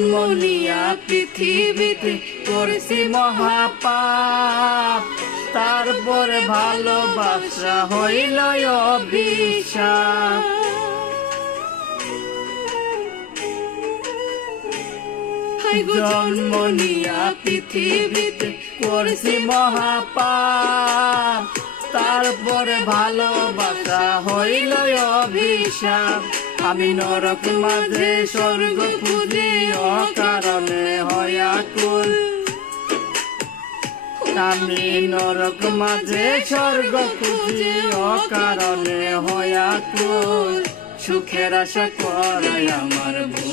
জন্ম নিয়া পৃথিবীতে করেছি মহাপাপ, তারপরে ভালোবাসা হইল অভিশাপ। জন্ম নিয়া পৃথিবীতে করেছি মহাপাপ, তারপরে ভালোবাসা হইল অভিশাপ। আমি নরক মাঝে স্বর্গ খুঁজি অকারণে হয়া কুল, আমি নরক মাঝে স্বর্গ খুঁজি অকারণে হয়া কুল। সুখের আশা করাই আমার ভুল।